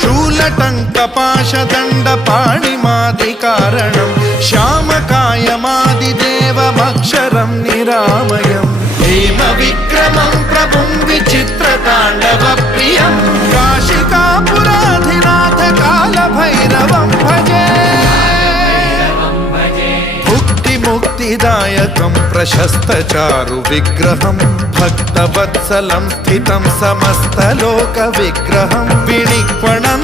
शूलटङ्कपाशदण्डपाणिमादिकारणं श्यामकायमादिदेवमक्षरं निरामयं हेमविक्रमं प्रभुं विचित्रताण्डवप्रियं काशिकापुराधिनाथ कालभैरवं भजे मुक्तिदायकं प्रशस्तचारु विग्रहं भक्तवत्सलं स्थितं समस्तलोकविग्रहं विनिक्वणं